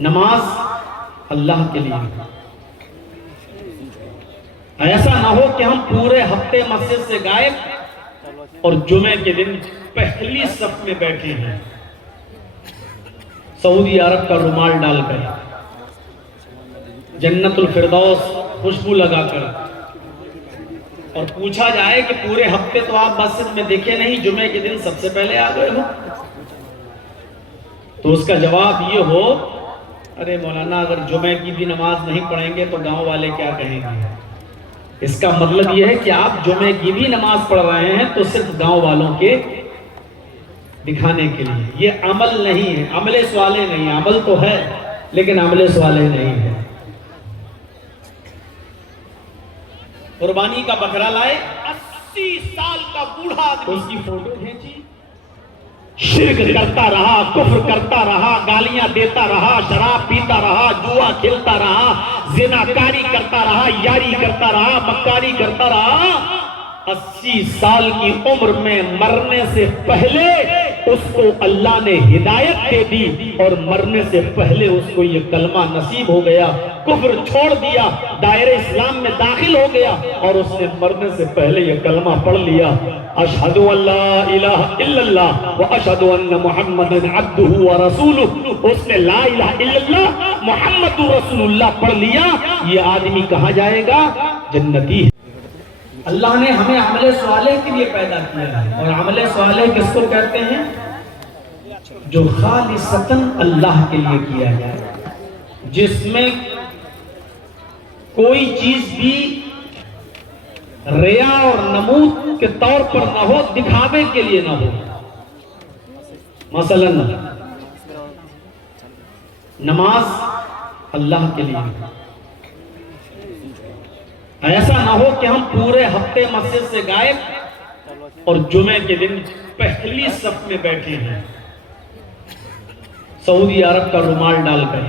نماز اللہ کے لیے، ایسا نہ ہو کہ ہم پورے ہفتے مسجد سے غائب اور جمعے کے دن پہلی صف میں بیٹھے ہیں، سعودی عرب کا رومال ڈال کر، جنت الفردوس خوشبو لگا کر، اور پوچھا جائے کہ پورے ہفتے تو آپ مسجد میں دیکھے نہیں، جمعے کے دن سب سے پہلے آ گئے ہو، تو اس کا جواب یہ ہو، ارے مولانا اگر جمعے کی بھی نماز نہیں پڑھیں گے تو گاؤں والے کیا کہیں گے؟ اس کا مطلب یہ ہے کہ آپ جمعے کی بھی نماز پڑھ رہے ہیں تو صرف گاؤں والوں کے دکھانے کے لیے، یہ عمل نہیں ہے، عمل صالح نہیں، عمل تو ہے لیکن عمل صالح نہیں ہے۔ قربانی کا بکرا لائے، 80 سال کا بوڑھا آدمی، اس کی فوٹو کھینچی، شرک کرتا رہا، کفر کرتا رہا، گالیاں دیتا رہا، شراب پیتا رہا، جوا کھیلتا رہا، زناکاری کرتا رہا، یاری کرتا رہا، مکاری کرتا رہا، 80 سال کی عمر میں مرنے سے پہلے اس کو اللہ نے ہدایت دے دی اور مرنے سے پہلے اس کو یہ کلمہ نصیب ہو گیا، کفر چھوڑ دیا، دائرہ اسلام میں داخل ہو گیا اور اس نے مرنے سے پہلے یہ کلمہ پڑھ لیا، اشہد ان لا الہ الا اللہ واشہد ان محمد عبدہ ورسولہ، اس نے لا الہ الا اللہ محمد رسول اللہ پڑھ لیا، یہ آدمی کہاں جائے گا؟ جنتی ہے۔ اللہ نے ہمیں عمل صالح کے لیے پیدا کیا ہے، اور عمل صالح کس کو کہتے ہیں؟ جو خالصتاً اللہ کے لیے کیا جائے، جس میں کوئی چیز بھی ریا اور نمود کے طور پر نہ ہو، دکھاوے کے لیے نہ ہو۔ مثلا نماز اللہ کے لیے، ایسا نہ ہو کہ ہم پورے ہفتے مسجد سے غائب اور جمعے کے دن پہلی صف میں بیٹھے ہیں، سعودی عرب کا رومال ڈال کر،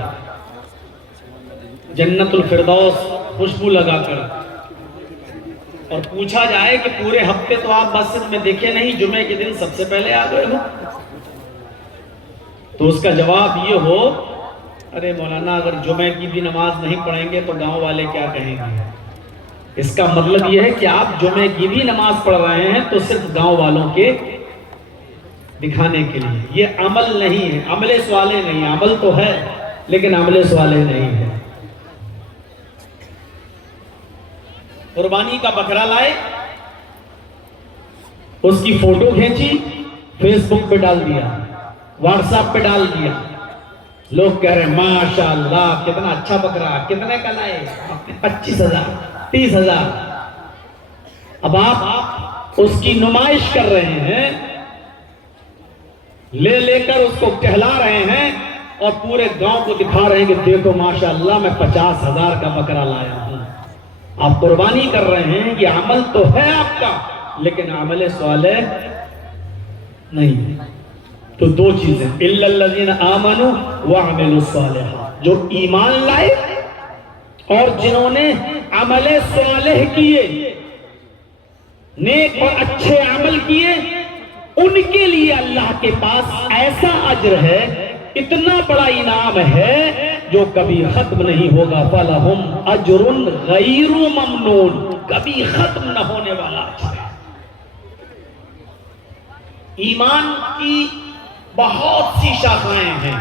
جنت الفردوس خوشبو لگا کر، اور پوچھا جائے کہ پورے ہفتے تو آپ مسجد میں دیکھے نہیں، جمعے کے دن سب سے پہلے آ گئے ہو، تو اس کا جواب یہ ہو، ارے مولانا اگر جمعے کی بھی نماز نہیں پڑھیں گے تو گاؤں والے کیا کہیں گے؟ اس کا مطلب یہ ہے کہ آپ جمعے کی بھی نماز پڑھ رہے ہیں تو صرف گاؤں والوں کے دکھانے کے لیے، یہ عمل نہیں ہے، عمل صالح نہیں، عمل تو ہے لیکن عمل صالح نہیں ہے۔ قربانی کا بکرا لائے، اس کی فوٹو کھینچی، فیس بک پہ ڈال دیا، واٹس ایپ پہ ڈال دیا، لوگ کہہ رہے ہیں ماشاءاللہ کتنا اچھا بکرا، کتنے کا لائے؟ 25,000 30,000۔ اب آپ اس کی نمائش کر رہے ہیں، لے لے کر اس کو کہلا رہے ہیں اور پورے گاؤں کو دکھا رہے ہیں کہ دیکھو ماشاءاللہ میں 50,000 کا بکرا لایا ہوں۔ آپ قربانی کر رہے ہیں، یہ عمل تو ہے آپ کا لیکن عمل صالح نہیں۔ تو دو چیزیں، اِلَّا الَّذِينَ آمَنُوا وَعَمِلُوا الصَّالِحَاتِ، جو ایمان لائے اور جنہوں نے عمل صالح کیے، نیک اور اچھے عمل کیے، ان کے لیے اللہ کے پاس ایسا اجر ہے، اتنا بڑا انعام ہے جو کبھی ختم نہیں ہوگا، فَلَهُمْ أَجْرٌ غَيْرُ مَمْنُونَ، کبھی ختم نہ ہونے والا اجر ہے۔ ایمان کی بہت سی شاخائیں ہیں،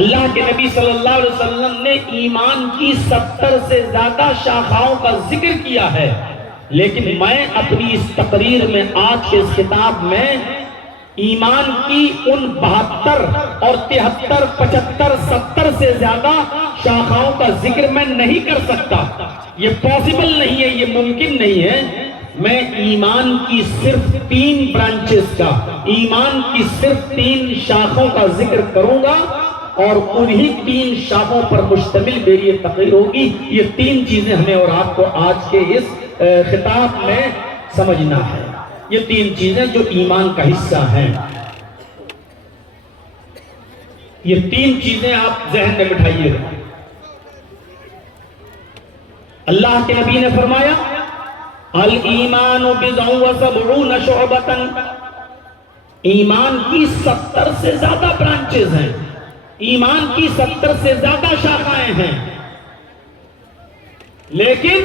اللہ کے نبی صلی اللہ علیہ وسلم نے ایمان کی 70 سے زیادہ شاخاؤں کا ذکر کیا ہے، لیکن میں اپنی اس تقریر میں آج کے اس خطاب میں ایمان کی ان 72 اور 73 75 70 سے زیادہ شاخاؤں کا ذکر میں نہیں کر سکتا، یہ پاسبل نہیں ہے، یہ ممکن نہیں ہے۔ میں ایمان کی صرف 3 برانچز کا، ایمان کی صرف 3 شاخوں کا ذکر کروں گا اور انہی 3 شاخوں پر مشتمل میری یہ تقریر ہوگی۔ یہ 3 چیزیں ہمیں اور آپ کو آج کے اس خطاب میں سمجھنا ہے، یہ 3 چیزیں جو ایمان کا حصہ ہیں، یہ 3 چیزیں آپ ذہن میں بٹھائیے گا۔ اللہ کے نبی نے فرمایا الایمان بضع وسبعون شعبۃ، ایمان کی 70 سے زیادہ برانچز ہیں، ایمان کی 70 سے زیادہ شاخائیں ہیں، لیکن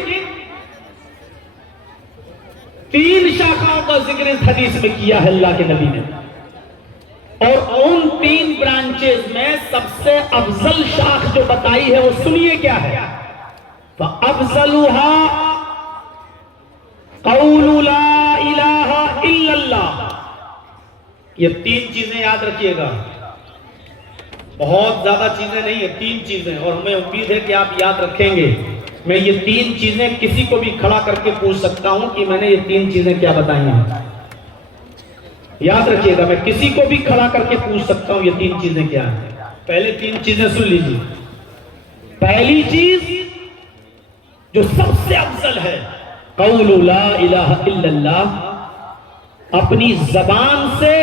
3 شاخاؤں کا ذکر اس حدیث میں کیا ہے اللہ کے نبی نے، اور ان 3 برانچز میں سب سے افضل شاخ جو بتائی ہے وہ سنیے کیا ہے؟ فَأَفْضَلُهَا قَوْلُ لَا إِلَهَ إِلَّا اللَّهِ۔ یہ 3 چیزیں یاد رکھیے گا، بہت زیادہ چیزیں نہیں ہیں، 3 چیزیں، اور ہمیں امید ہے کہ آپ یاد رکھیں گے۔ میں یہ 3 چیزیں کسی کو بھی کھڑا کر کے پوچھ سکتا ہوں کہ میں نے یہ 3 چیزیں کیا بتائی ہیں، یاد رکھیے گا، میں کسی کو بھی کھڑا کر کے پوچھ سکتا ہوں یہ 3 چیزیں کیا ہیں۔ پہلے 3 چیزیں سن لیجیے۔ پہلی چیز جو سب سے افضل ہے، قول لا الہ الا اللہ، اپنی زبان سے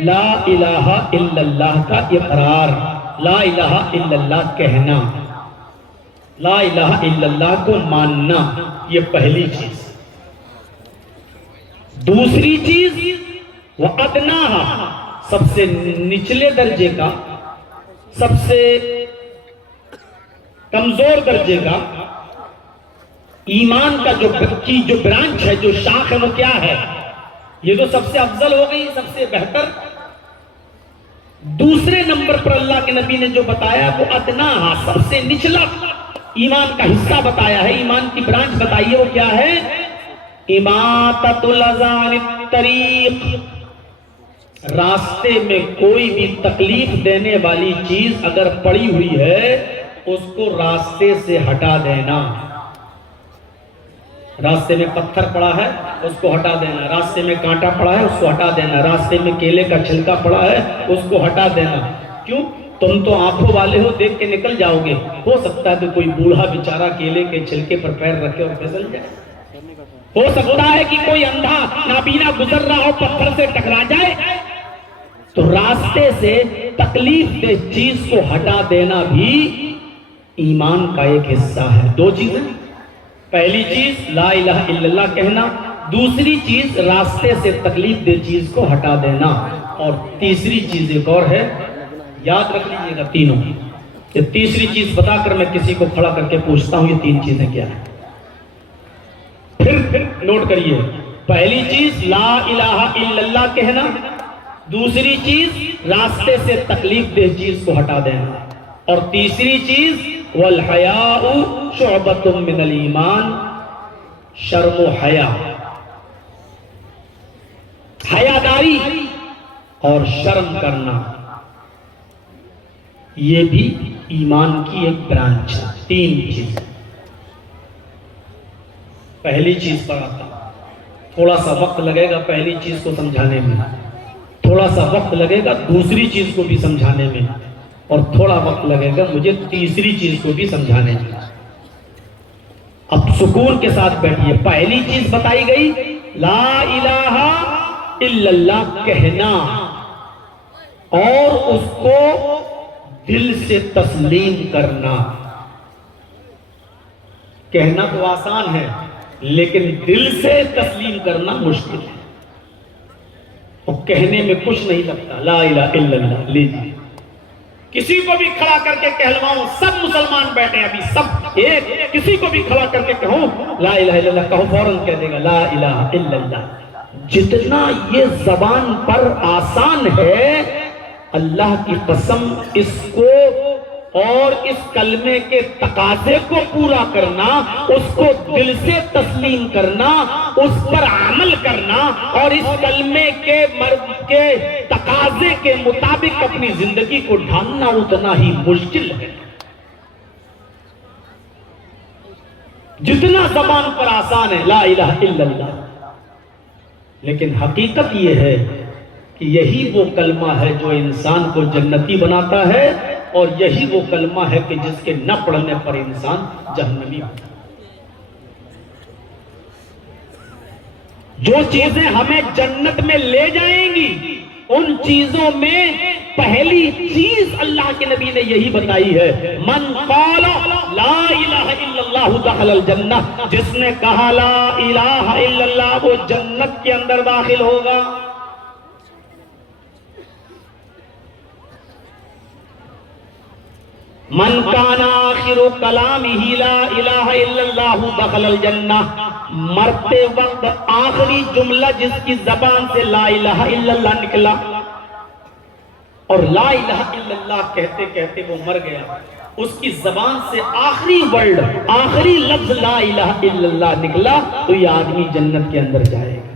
لا الہ الا اللہ کا اقرار، لا الہ الا اللہ کہنا، لا الہ الا اللہ کو ماننا، یہ پہلی چیز۔ دوسری چیز وَأَدْنَاهَا، سب سے نچلے درجے کا، سب سے کمزور درجے کا ایمان کا جو برانچ ہے، جو شاخ ہے، وہ کیا ہے؟ یہ تو سب سے افضل ہو گئی، سب سے بہتر۔ دوسرے نمبر پر اللہ کے نبی نے جو بتایا وہ ادناہا، سب سے نچلا ایمان کا حصہ بتایا ہے، ایمان کی برانچ بتائیے وہ کیا ہے؟ اماطۃ الاذى عن الطریق، راستے میں کوئی بھی تکلیف دینے والی چیز اگر پڑی ہوئی ہے اس کو راستے سے ہٹا دینا۔ راستے میں پتھر پڑا ہے اس کو ہٹا دینا، راستے میں کانٹا پڑا ہے اس کو ہٹا دینا، راستے میں کیلے کا چھلکا پڑا ہے اس کو ہٹا دینا۔ کیوں؟ تم تو آنکھوں والے ہو، دیکھ کے نکل جاؤ گے، ہو سکتا ہے کہ کوئی بوڑھا بیچارہ کیلے کے چھلکے پر پیر رکھے اور پھسل جائے، ہو سکتا ہے کہ کوئی اندھا نابینا گزر رہا ہو پتھر سے ٹکرا جائے۔ تو راستے سے تکلیف دہ چیز کو ہٹا دینا بھی ایمان کا ایک حصہ ہے۔ 2 چیزیں، پہلی چیز لا الہ الا اللہ کہنا، دوسری چیز راستے سے تکلیف دہ چیز کو ہٹا دینا، اور تیسری چیز ایک اور ہے، یاد رکھ لیجئے گا تینوں۔ یہ تیسری چیز بتا کر میں کسی کو کھڑا کر کے پوچھتا ہوں یہ 3 چیزیں کیا ہیں؟ پھر نوٹ کریے، پہلی چیز لا الہ الا اللہ کہنا، دوسری چیز راستے سے تکلیف دہ چیز کو ہٹا دینا، اور تیسری چیز والحیاء شعبۃ من الایمان، شرم و حیا، حیاداری اور شرم کرنا، یہ بھی ایمان کی ایک برانچ ہے۔ 3 چیز۔ پہلی چیز پر آتا، تھوڑا سا وقت لگے گا پہلی چیز کو سمجھانے میں، تھوڑا سا وقت لگے گا دوسری چیز کو بھی سمجھانے میں، اور تھوڑا وقت لگے گا مجھے تیسری چیز کو بھی سمجھانے میں۔ اب سکون کے ساتھ بیٹھیے۔ پہلی چیز بتائی گئی لا الہ الا اللہ کہنا، اور اس کو دل سے تسلیم کرنا۔ کہنا تو آسان ہے لیکن دل سے تسلیم کرنا مشکل ہے، اور کہنے میں کچھ نہیں لگتا۔ لا الہ الا اللہ لیجیے، کسی کو بھی کھڑا کر کے کہلواؤں، سب مسلمان بیٹھے ہیں ابھی، سب ایک، کسی کو بھی کھڑا کر کے کہوں لا الہ الا اللہ، کہو فوراً کہہ دے گا لا الہ الا اللہ۔ جتنا یہ زبان پر آسان ہے، اللہ کی قسم اس کو اور اس کلمے کے تقاضے کو پورا کرنا، اس کو دل سے تسلیم کرنا، اس پر عمل کرنا، اور اس کلمے کے مرد کے تقاضے کے مطابق اپنی زندگی کو ڈھالنا اتنا ہی مشکل ہے۔ جتنا زبان پر آسان ہے لا الہ الا اللہ، لیکن حقیقت یہ ہے کہ یہی وہ کلمہ ہے جو انسان کو جنتی بناتا ہے، اور یہی وہ کلمہ ہے کہ جس کے نہ پڑھنے پر انسان جہنمی ہوتا ہے۔ جو چیزیں ہمیں جنت میں لے جائیں گی ان چیزوں میں پہلی چیز اللہ کے نبی نے یہی بتائی ہے، من قال لا الہ الا اللہ دخل الجنہ، جس نے کہا لا الہ الا اللہ وہ جنت کے اندر داخل ہوگا۔ من کان آخر کلامہ لا الہ الا اللہ دخل الجنہ، مرتے وقت آخری جملہ جس کی زبان سے لا الہ الا اللہ نکلا اور لا الہ الا اللہ کہتے کہتے وہ مر گیا، اس کی زبان سے آخری ورڈ، آخری لفظ لا الہ الا اللہ نکلا، تو یہ آدمی جنت کے اندر جائے گا۔